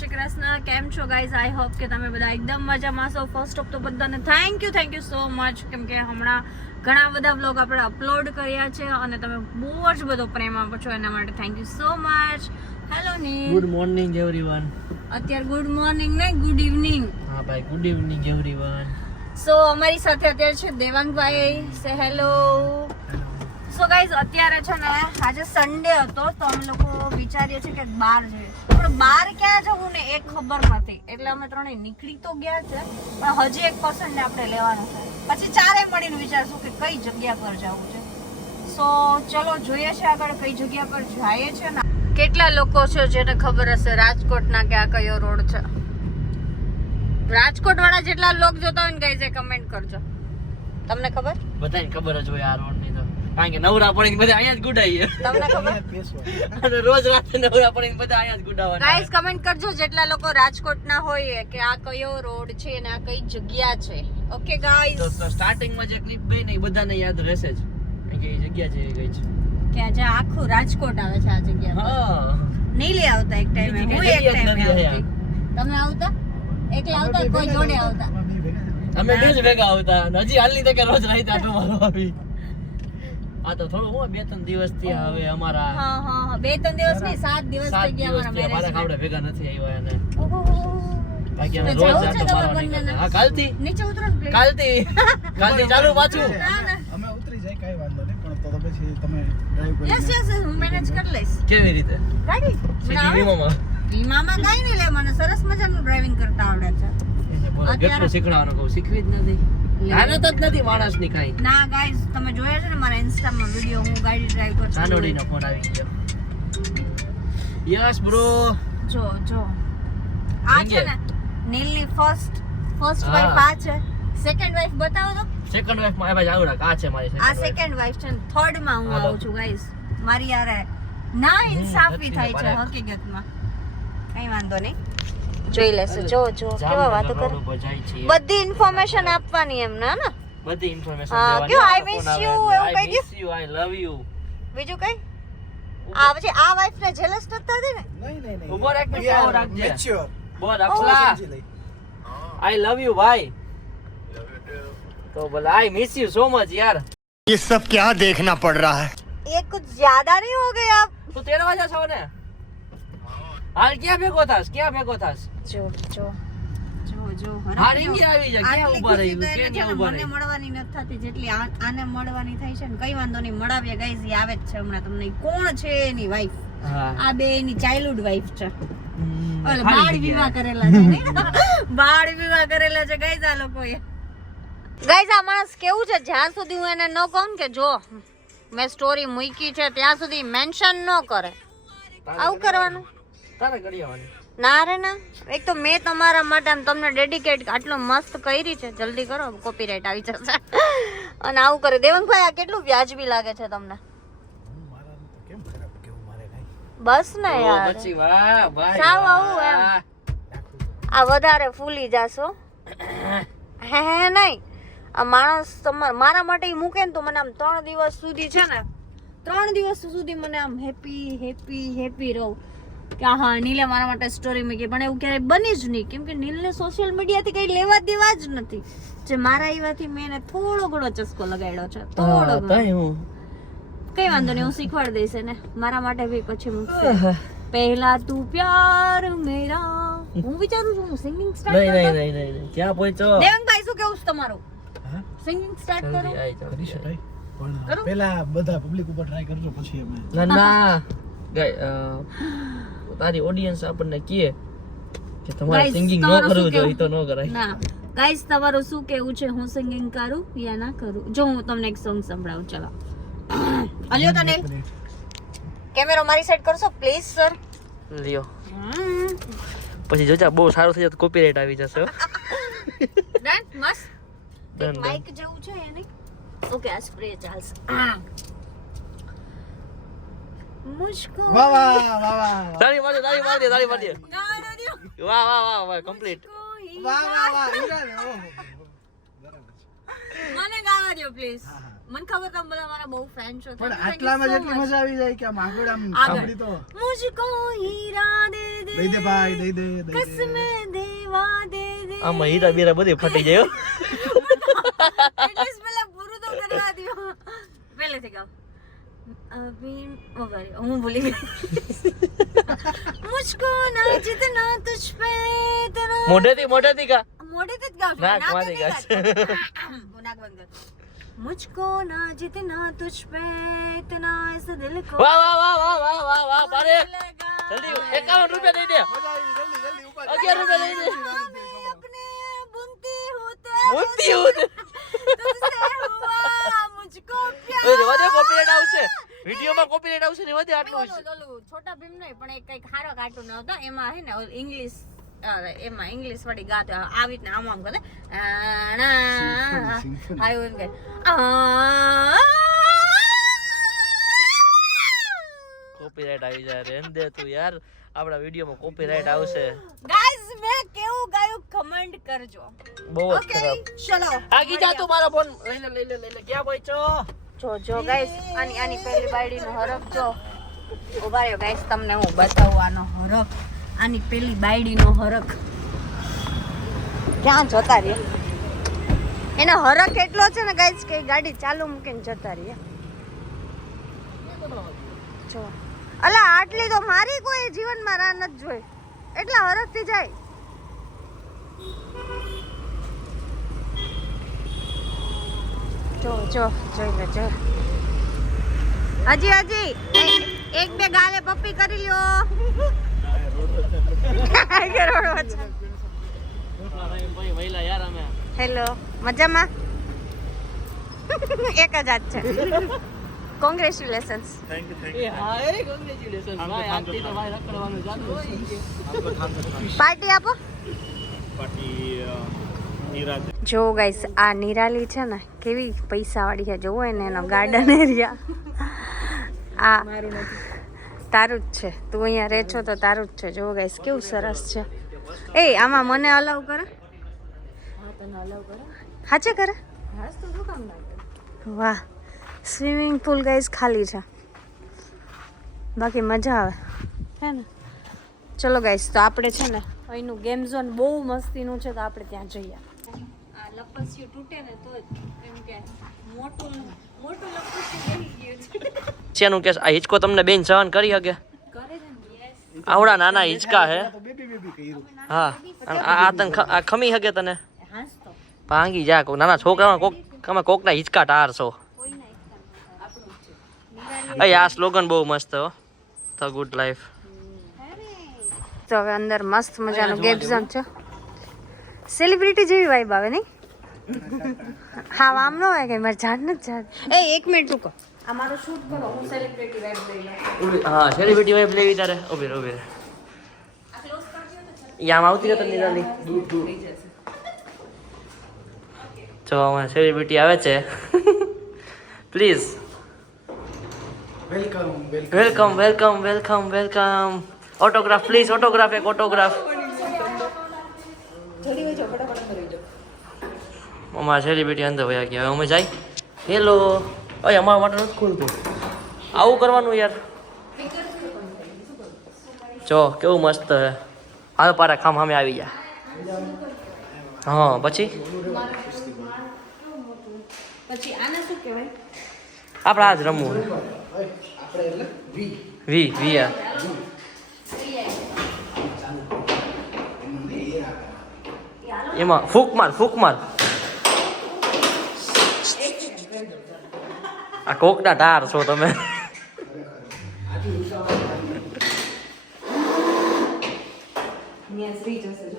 શ્રી કૃષ્ણ. કેમ છો guys? I hope કે તમે બધા એકદમ મજામાં છો. ફર્સ્ટ ઓફ તો બધાને થેન્ક યુ સો મચ, કેમ કે હમણાં ઘણા બધા વ્લોગ આપણે અપલોડ કર્યા છે અને તમે બહુ જ બધો પ્રેમ આપો છો, એના માટે thank you so much. Hello Neel. Good morning everyone. અત્યારે ગુડ મોર્નિંગ ને ગુડ ઇવનિંગ. હા ભાઈ, ગુડ ઇવનિંગ એવરીવન. સો અમારી સાથે અત્યારે છે દેવાંગભાઈ. સે હેલો. સો ગાઈઝ અત્યારે છે ને આજે સન્ડે હતો તો અમે લોકો વિચારીએ છીએ કે બહાર જઈએ, પણ બહાર ક્યાં જવું ને એ ખબર નથી, એટલે અમે ત્રણેય નીકળી તો ગયા છે પણ હજી એક પર્સન ને આપણે લેવાનું છે. પછી ચારે મળીને વિચારશું કે કઈ જગ્યા પર જવું છે. સો ચલો જોઈએ છે આગળ કઈ જગ્યા પર જઈએ છે ને. કેટલા લોકો છે જેને ખબર હશે રાજકોટના કે આ કયો રોડ છે? રાજકોટ વાળા જેટલા લોક જોતા હોય ને ગાઈઝ એ કમેન્ટ કરજો. તમને ખબર? બધાને ખબર જ હોય આ રોડ ની તો, કારણ કે નવરા પડીને બધા અહીંયા જ ગુડાઈએ. તમને ખબર? અને રોજ રાતે નવરા પડીને બધા અહીંયા જ ગુડાવાના. ગાઈઝ કમેન્ટ કરજો જેટલા લોકો રાજકોટના હોય કે આ કયો રોડ છે અને આ કઈ જગ્યા છે. ઓકે ગાઈઝ, તો સ્ટાર્ટિંગ માં જે ક્લિપ ગઈ ને એ બધાને યાદ રહેશે જ, કારણ કે એ જગ્યા જે ગઈ છે કે આજે આખું રાજકોટ આવે છે આ જગ્યા. હા, નીલી આવતા એક ટાઈમે, હું એક ટાઈમે આવતી. તમે આવતા? એકલા આવતા કોઈ જોડે આવતા? અમે બે જ ભેગા આવતા અને હજી હાલની તકે રોજ રાતે આટો મારવા આવી. આ તો થોડું હું 2-3 દિવસ થી હવે અમારા હા 2-3 દિવસ નહીં 7 દિવસ થઈ ગયા અમારા મારા મેરેજ. ખાવડે ભેગા નથી આવ્યા અને ઓહો, બાકી અમે તો રોજ જવું છે આટો તમારે મારવા બંનેને? નીકળતા. હા, કાલથી નીચે ઉતરો ને please. કાલથી ચાલુ પાછું. ના ના, અમે ઉતરી જાય કઈ વાંધો નહીં, પણ તો પછી તમે ડ્રાઈવ કરી યસ યસ હું મેનેજ કરી લઈશ. કેવી રીતે? ગાડી મને આવડે. વીમામાં વીમામાં કાંઈ નહીં લે, મને સરસ મજાનું ડ્રાઇવિંગ કરતા આવડે છે. બોલો કેટલું શીખડાવવાનું કહું, શીખવી જ નથી. આદત જ નથી માણસની કાંઈ. ના ગાઈઝ તમે જોયા છે ને મારા ઇન્સ્ટામાં વિડિયો, હું ગાડી ડ્રાઈવ કરું છું. નાનોડીનો ફોન આવી ગયો. Yes bro. જો આ છે ને નીલની ફર્સ્ટ વાઇફ આ છે. સેકન્ડ વાઇફ બતાવો તો. સેકન્ડ વાઇફ માં ભાઈ આવડા આ છે મારી આ સેકન્ડ વાઇફ છે ને થર્ડ માં હું આવું છું ગાઈઝ. મારી યાર ના ઇન્સાફી થાય છે હકીકતમાં. કઈ વાંધો નહીં, જોઈ લેશે. જો કેવા વાતો કરે, બધી ઇન્ફોર્મેશન આપવાની એમ ના ના, બધી ઇન્ફોર્મેશન હા, દેવાની. કેવું I miss you એવું કહી દો. You I love you. બીજું કઈ? આ પછી આ વાઇફ ને જેલસ નથી થતી ને? નહીં ઉભો રાખ ને, ઉભો રાખજે. મેચ્યોર બોલ અક્ષલા, આઈ લવ યુ ભાઈ. તો બોલ I miss you so much યાર. ये सब क्या देखना पड़ रहा है? ये कुछ ज्यादा नहीं हो गया आप? તું 13 વાગ્યા છો ને? હાલ ક્યાં ભેગો થાસ? જો હાલ ઇન્ડિયા આવી જા. ક્યાં ઊભા રહી? ક્યાં ઊભા મને રહી? મળવાની નથી થતી જેટલી આને મળવાની થાય છે ને. કઈ વાંધો નહીં, મળાવીએ ગાઈઝ. ઈ આવે જ છે હમણાં તમને. ઈ કોણ છે એની વાઈફ? હા. આ બે એની ચાઇલ્ડહુડ વાઈફ છે. ઓલે ખાલી બાળ જગ્યા. વિવાહ કરેલા છે ને? બાળ વિવાહ કરેલા છે ગાઈઝ આ લોકોએ. ગાઈઝ આ માણસ કેવું છે, જ્યાં સુધી હું એને ન કહું કે જો મેં સ્ટોરી મૂકી છે ત્યાં સુધી મેન્શન ન કરે. આવું કરવાનું તારે કરી આવવાની. ના રે ના. એક તો મેં તમારા માટે આમ તમને ડેડિકેટ આટલો મસ્ત કરી છે, જલ્દી કરો કોપીરાઈટ આવી જશે. અને આવું કરે. દેવંગભાઈ આ કેટલું વ્યાજબી લાગે છે તમને? મારા તો કેમ ખરાબ કેવું મારે નહીં. બસ ને ઓ યાર, બચ્ચી વાહ ભાઈ. સાવ આવું એમ. આ વધારે ફૂલી જાશો. હે નહીં, આ માણસ મારા માટે ઈ મૂકે ને તો મને આમ 3 દિવસ સુધી છે ને 3 દિવસ સુધી મને આમ હેપી રહું કે હા નીલે મારા માટે સ્ટોરી મૂકી. પણ એવું ક્યારેય બની જ નહીં, કેમ કે નીલને સોશિયલ મીડિયાથી કઈ લેવા દેવા જ નથી. જે મારા એવાથી મેં એને થોડો ઘણો ચસ્કો લગાડ્યો છે, થોડો ઘણો. કઈ વાંધો નહીં, હું શીખવાડી દઈશ એને મારા માટે બી. પછી મૂકશે પહેલા તું પ્યાર મેરા. હું વિચારું છું હું સિંગિંગ સ્ટાર્ટ કરું. નહીં ક્યાં પહોંચ્યો? દેવંગભાઈ શું કેવું છે તમારું? હા સિંગિંગ સ્ટાર્ટ કરો. જલ્દી આઈ જાઓ. કરી શકાય, પણ કરું? પહેલા બધા પબ્લિક ઉપર ટ્રાય કરજો પછી અમે. ના તારી ઓડિયન્સ આપણને કહે કે તમારે Guys, સિંગિંગ ન તમારું કરવું શું જોઈએ કહેવું? તો ન કરાય. ના ગાઈસ તમારું શું કેવું છે, હું સિંગિંગ કરું યા ના કરું? જો હું તમને એક સોંગ સંભળાવું. ચલો અલ્યો તને કેમેરો મારી સાઈડ કરશો પ્લીઝ સર? લ્યો પછી જોજા બહુ સારું થઈ જાય તો કોપીરાઈટ આવી જશે હો. ડન મસ્ત. Done, માઈક જેવું છે એને. ઓકે આ સ્પ્રે ચાલશે. મુશ્કો વાહ તાળી મારી દે. ના ના દો. વાહ કમ્પ્લીટ. વાહ ઈરાન. ઓહો. મને ગાવા દો પ્લીઝ. મને ખબર તમે બધા મારા બહુ ફ્રેન્ડ છો પણ આટલામાં જેટલી મજા આવી જાય કે આમ આગળ આમ આગળ. સાંભળી તો મુझको हीरा दे दे દઈ દે ભાઈ દઈ દે कसमें देवा दे दे આમાં હીરા બીરા બધી ફટી જાય હો. એટલીસ્ટ પેલા પૂરું તો કરવા દો પહેલેથી ગાઓ अभी वगारी હું ભૂલી ગઈ मुझको ना जितना तुझ पे इतना મોઢેથી કા મોઢેથી જ ગાઉં છું નાક નાક માંથી નહીં ગાશ. ગાતી. નાક બંધ કર मुझको ना जितना तुझ पे इतना इस दिल को વાહ વાહ વાહ વાહ વાહ વાહ વાહ પારે लगा જલ્દી 51 રૂપિયા દઈ દે મજા આવી જલ્દી જલ્દી ઉપર 11 રૂપિયા દઈ દે अपने बुनती हूँ મોતી હું तुझसे हुआ मुझको प्यार ઓય રેવા દે કોપીરાઈટ આવશે વિડિયોમાં કોપીરાઈટ આવશે રેવા દે આટલું છે ઓલું છોટા ભીમ નહીં પણ એક કઈક ખારો કાર્ટૂન હતો એમાં હે ને ઇંગ્લિશ એમાં ઇંગ્લિશ વાળી ગાતો આવી રીતના આમ આમ કરે આવ્યું એમ કે કોપીરાઈટ આવી જાય રેન દે તું યાર આપણા વિડિયોમાં કોપીરાઈટ આવશે ગાઈઝ મેં કેવું ગાયું કમેન્ટ કરજો બહુ જ ઓકે ખરાબ ચલો આગી જા તું મારો ફોન લઈ લે ક્યાં બોય છો જો ગાઈસ આની પહેલી બાયડીનો હરખ જો ઉભા રહ્યો ગાઈસ તમને હું બતાવું આનો હરખ આની પહેલી બાયડીનો હરખ ક્યાં જતા રહે એનો હરખ એટલો છે ને ગાઈસ કે ગાડી ચાલુ મૂકીને જતા રહે જો અલા આટલી તો મારી કોઈ જીવનમાં રાહ નથી જોઈ એટલા હરખથી જાય જો જોઈ લે જો હજી એક બે ગાલે પપ્પી કરી લ્યો વૈલા યાર અમે હેલો મજામાં એક જ હાથ છે કોંગ્રેચ્યુલેશન્સ એ હા એ કોંગ્રેચ્યુલેશન ભાઈ આજથી તો ભાઈ રખડવાનું ચાલુ છે પાર્ટી આપો જો ગાઈસ આ નિરાલી છે ને કેવી પૈસા વાળી છે જોવો ને એનો ગાર્ડન એરિયા આ તારું જ છે તું અહીંયા રહે છો તો તારું જ છે જો ગાઈસ કેવું સરસ છે એ આમાં મને અલાઉ કરે હાચે કરે વાહ સ્વિમિંગ પુલ ગાઈસ ખાલી છે બાકી મજા આવે હે ને ચલો ગાઈસ તો આપણે છે ને અહીંનું ગેમ ઝોન બહુ મસ્તીનું છે તો આપણે ત્યાં જઈએ આ લપસ્યું તૂટે ને તો એમ કે મોટું લપસ્યું બેહી ગયું છે શેનું કે આ હિચકો તમને બેન સહન કરી શકે કરે છે ને યસ આવડા નાના હિચકા હે તો બેબી કર્યું હા અને આ તને આ ખમી શકે તને હાસ તો ભાંગી જા કોક નાના છોકરામાં કોકના હિચકા ટારશો કોઈ ના આપણું છે નિરાલી અય આ સ્લોગન બહુ મસ્ત હો ધ ગુડ લાઈફ તો હવે અંદર મસ્ત મજાનું ગેમ ઝોન છે સેલિબ્રિટી જેવી વાઇબ આવે નહીં હા આમ ન હોય કે મારે જાડ નથી જાડ એ એક મિનિટ રૂકો આ મારો શૂટ કરો હું સેલિબ્રિટી વાઇબ લઈ લઉં હા સેલિબ્રિટી વાઇફ લેવી તારે ઉભી રહે આ ક્લોઝ કરજો તો છત ઈ આમ આવતી હતી નિરાલી થઈ જશે જો અમારે સેલિબ્રિટી આવે છે please welcome autograph please autograph એક ઓટોગ્રાફ અમારા સેલિબ્રિટી અંદર વયા ગયા હવે અમે જાય હેલો ઓય અમારા માટે નથી ખુલતું આવું કરવાનું યાર જો કેવું મસ્ત હે હાલ પારા ખામ સામે આવી જા હા પછી પછી આને શું કહેવાય આપણે આજ રમવું વી યાર એમાં ફૂક માર આ કોકના ટાર છો તમે ત્યાં ફ્રી જશે જો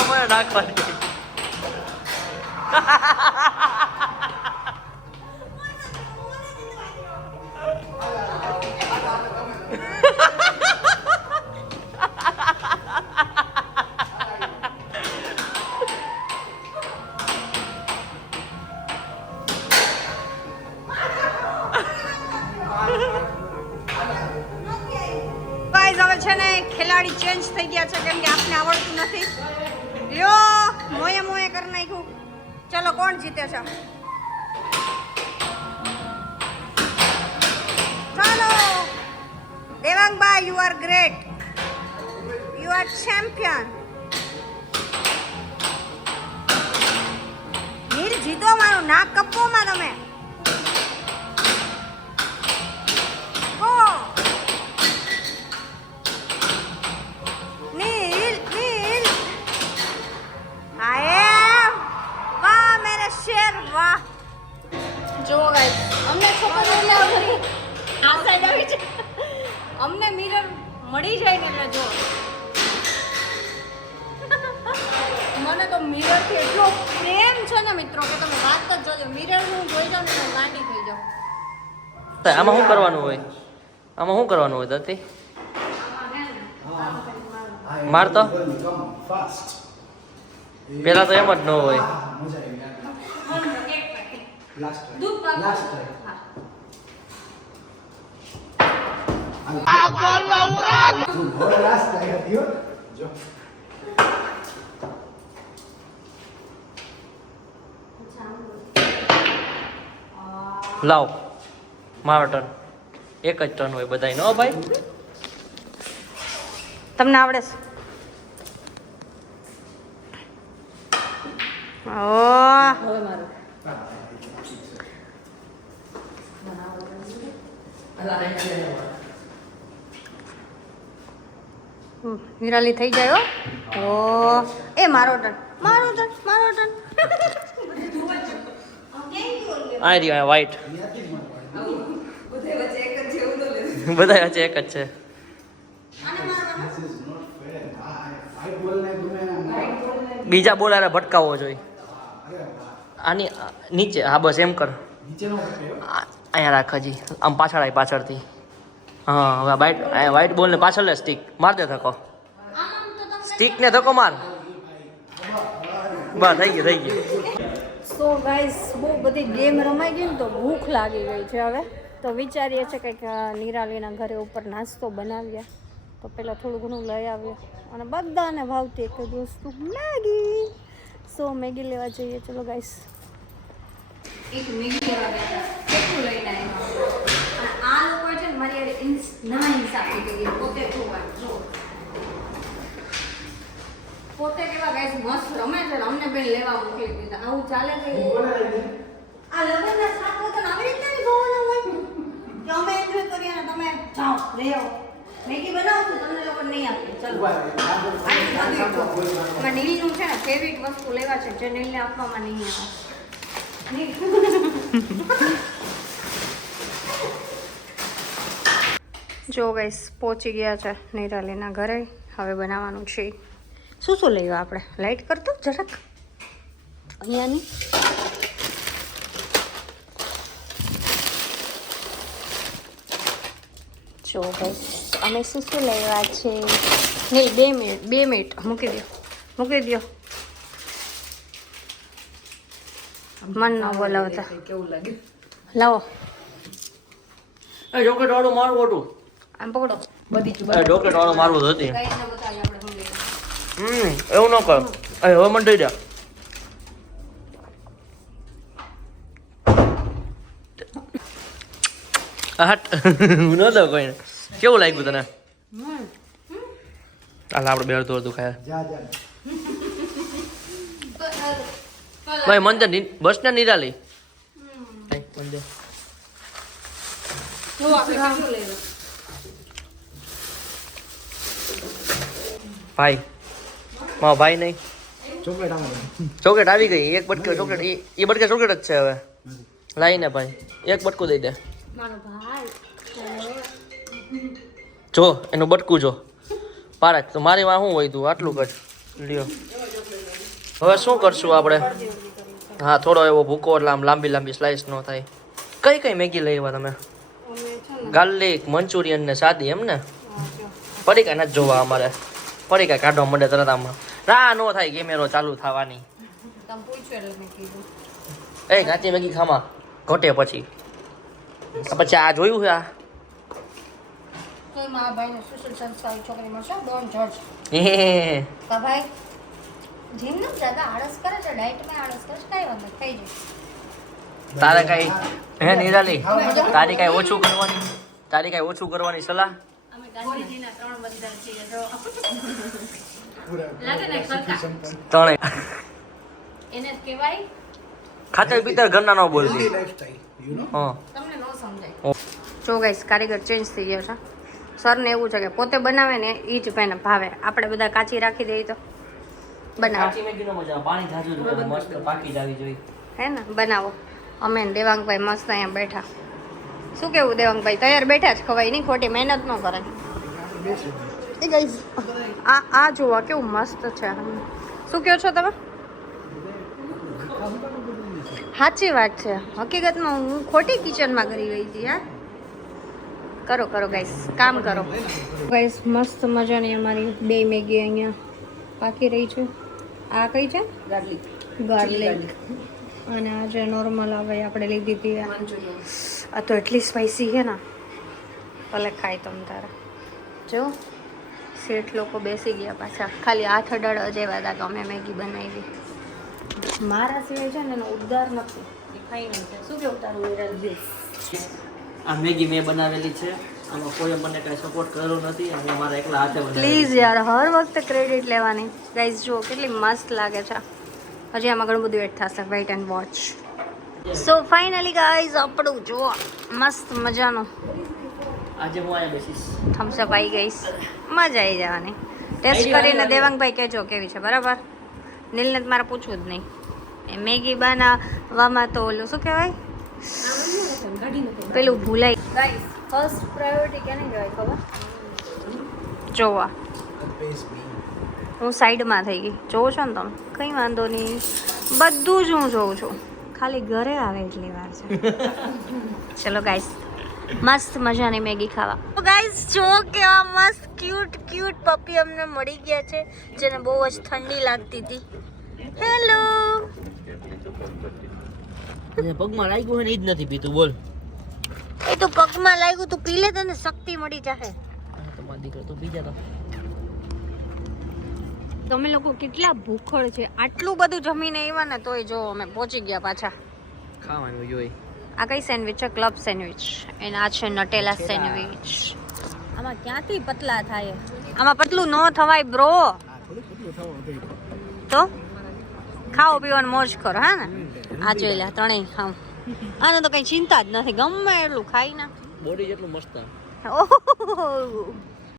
મને નાખવાની ગાઈઝ હવે છે ને ખેલાડી ચેન્જ થઈ ગયા છે કેમ કે આપને આવડતું નથી. લ્યો મોએ મોએ કરી નાખ્યું. ચલો કોણ જીતે છે? ચાલો Devangbhai, you are great, you are champion. Neel જીતો, મારું નાક કપો માં તમે. ગો નીલ નીલ. આયે વાહ મેરે શેર વાહ. જો ગાઈસ અમને છોકરીઓને આ સાઈડ આવી છે. અમને મિરર મળી જાય ને એટલે જો મને તો મિરર થી એટલો પ્રેમ છે ને મિત્રો કે તમે વાત જ જોજો. મિરર હું જોઈ જાઉં ને તો ગાંડી થઈ જાઉં. આમાં શું કરવાનું હોય? આમાં શું કરવાનું હોય દત્તી? મારતો ફાસ્ટ પેલા તો એમ જ ન હોય. મજા આવી લાસ્ટ દૂધ પાક. લાસ્ટ ટ્રાય લાસ્ટ ટ્રાય હતી હો. જો લાવ મારો ટર્ન. એક જ ટર્ન હોય બધાય નો ભાઈ. તમને આવડે છે? ઓ હવે મારું. નિરાલી થઈ જાય હો. ઓ એ મારો ટર્ન, મારો ટર્ન, મારો ટર્ન. આ રહ્યો વ્હાઈટ. બધા વચ્ચે એક જ છે. બીજા બોલારે ભટકાવવો જોઈએ. આની નીચે, હા બસ એમ કર. અહીંયા રાખ હજી આમ પાછળ આવી પાછળથી. હા હવે વ્હાઈટ વ્હાઈટ બોલ ને પાછળ લે સ્ટીક માર દે ધક્કો. સ્ટીક ને ધક્કો માર. બસ થઈ ગયું થઈ ગયું. સો ગાઈસ બહુ બધી ગેમ રમાઈ ગઈ ને તો ભૂખ લાગી ગઈ છે હવે. તો વિચારીએ છીએ કંઈક નિરાલીના ઘરે ઉપર નાસ્તો બનાવીએ. તો પહેલાં થોડું ઘણું લઈ આવીએ અને બધાને ભાવતી એક જ વસ્તુ મેગી. સો મેગી લેવા જઈએ. ચલો ગાઈસ. એક મેગી લેવા ગયા કેટલું લઈને આવ્યા. આ લોકો છે ને મારી ના હિસાબ થઈ પોતે જોવા જો પોતે કેવા ગાઈસ મસ્ત રમે છે. અમને બેન લેવા મોકલી દીધા. આવું ચાલે છે? આ લગ્નના સાત વખત આવી રીતે નહીં જોવાના હોય કે અમે એન્જોય કરીએ ને તમે જાઓ લઈ આવો. મેગી બનાવો તો તમને લોકો નહીં આપે. ચલો એમાં નીલનું છે ને ફેવરિટ વસ્તુ લેવા છે જે નીલને આપવામાં નહીં આવે. જો ગાઈસ પહોંચી ગયા છે નિરાલીના ઘરે. હવે બનાવવાનું છે. શું શું લઈએ આપણે? લાઈટ કરતો જરાક અહીંયાની. જો ગાઈસ અમે શું શું લેવા છે? નહીં 2 મિનિટ મૂકી દો મૂકી દો. મન ન બોલાવતા. કેવું લાગે? લાવો એ જોકેટ વાળું મારવું હતું. આમ પકડો. જોકેટ વાળું મારવું હતું. કઈ ન બતાવી આપણે શું લઈએ. એવું ન કર. હવે મને દઈ દે. હટ હું ન દઉં કોઈને. કેવું લાગ્યું તને? હાલ આપણે બે અડધું અડધું ખાયા. જા જા ભાઈ મંદિર બસ ને નિરાલી. મંદિર ભાઈ મારો ભાઈ નહીં. ચોકલેટ આવે ચોકલેટ આવી ગઈ. એક બટકે ચોકલેટ એ બટકે ચોકલેટ જ છે હવે. લાઈને ભાઈ એક બટકું દઈ દે. મારો ભાઈ જો એનું બટકું જો પારક. તો મારી માં શું હોય તું આટલું કર લ્યો. હવે શું કરશું આપણે? હા થોડો એવો ભૂકો એટલે આમ લાંબી લાંબી સ્લાઇસ ન થાય. કઈ કઈ મેગી લઈ આવ્યા તમે? ગાર્લિક મંચુરિયન ને સાદી એમ ને? પડીકા નથી જોવા અમારે. પડીકા કાઢવા માંડે તરત આમાં. ના નો થાય કેમેરો ચાલુ થવાની. તમે પૂછ્યું એટલે મેં કીધું. એ કાચી મેગી ખામાં ઘટે પછી. પછી આ જોયું છે આ તો એમાં આ ભાઈને સુશીલ સંસ્કારી છોકરી મળશે ડોન્ટ જજ હે કા ભાઈ જીમ ન જાતા આળસ કરે છે ડાયટમાં આળસ કરે છે કાંઈ વાંધો નહીં, થઈ જાય. તારે કઈ હે નિરાલી તારી કઈ ઓછું કરવાની સલાહ અમે ગાંધીજીના 3 બંધન છીએ જો પૂરા લાગે ને સરખા. ત્રણે એને જ કહેવાય ખાતર પીતર ઘરના ન બોલતી લાઈફસ્ટાઈલ યુ નો હા તમને ન સમજાય. જો ગાઈસ કારીગર ચેન્જ થઈ ગયો છે. સરને એવું છે કે પોતે બનાવે ને એ જ ભાઈને ભાવે. આપણે બધા કાચી રાખી દઈએ તો બનાવો કાચી મેગીનો મજા પાણી જાજુ જોઈએ મસ્ત પાકી જાવી જોઈએ હે ને બનાવો. અમે ને દેવાંગભાઈ મસ્ત અહીંયા બેઠા. શું કેવું દેવાંગભાઈ તૈયાર બેઠા જ ખવાય નહીં, ખોટી મહેનત ન કરે. એ ગાઈસ આ જોવા કેવું મસ્ત છે. શું કહો છો તમે? સાચી વાત છે. હકીકતમાં હું ખોટી કિચનમાં કરી ગઈ હતી. હા કરો ગાઈસ, કામ કરો ગાઈસ. મસ્ત મજાની અમારી 2 મેગી અહીંયા પાકી રહી છે. આ કઈ છે? ગાર્લિક. અને આ જે નોર્મલ આવે આપણે લીધી હતી આ તો એટલી સ્પાઈસી છે ને ભલે ખાય તમ તારે. જો શેઠ લોકો બેસી ગયા પાછા, ખાલી 8 અડાડ અજેવા હતા કે અમે મેગી બનાવી. મારા સિવાય છે ને એનો ઉદ્ધાર નથી. એ ખાઈ નહીં છે. શું કેવું તારું વિરાજભાઈ? આ મેગી મેં બનાવેલી છે, આમાં કોઈ મને કઈ સપોર્ટ કર્યો નથી અને મારા એકલા હાથે બનાવેલી પ્લીઝ યાર હર વખતે ક્રેડિટ લેવાની. ગાઈઝ જુઓ કેટલી મસ્ત લાગે છે. હજી આમાં ઘણું બધું એડ થશે. Weight and watch. So finally guys આપણું જુઓ મસ્ત મજાનું આજે હું આયા બેસીશ થમ્સઅપ આવી ગઈશ. મજા આવી જવાની. ટેસ્ટ કરીને દેવાંગભાઈ કહેજો કેવી છે. બરાબર? નીલને તો મારે પૂછવું જ નહીં. એ મેગી બનાવવામાં તો ઓલું શું કહેવાય પેલું ભૂલાઈ. ગાઈઝ ફર્સ્ટ પ્રાયોરિટી કેને કહેવાય ખબર? જોવા. હું સાઈડમાં થઈ ગઈ. જોવો છો ને તમે? કંઈ વાંધો નહીં, બધું જ હું જોઉં છું. ખાલી ઘરે આવે એટલી વાર છે. ચલો ગાઈસ મસ્ત મજાની મેગી ખાવા. ગાઈસ જો કેવા મસ્ત ક્યુટ પપી અમને મળી ગયા છે જેને બહુ જ ઠંડી લાગતી હતી. હેલો. પગમાં લાગ્યું હોય ને એ જ નથી પીતું. બોલ એ તો પગમાં લાગ્યું તું પી લે તને શક્તિ મળી જશે. તમારા દીકરો તો બીજા તો તમે લોકો કેટલા ભૂખડ છે. આટલું બધું જમીને આવ્યા ને તોય જો અમે પહોંચી ગયા પાછા. ખાવાનું જોઈએ. આ કઈ સેન્ડવિચ છે? Club sandwich. અને આ છે નટેલા સેન્ડવિચ. આમાં ક્યાંથી પતલા થાય? આમાં પતલું ન થવાય બ્રો. તો ખાઓ પીવાનું મોજ કરો. હા ને આ જોઈ લે ત્રણેય ખાવ. આને તો કઈ ચિંતા જ નથી, ગમે એટલું ખાઈ ના. બોડી જેટલું મસ્ત. ઓહ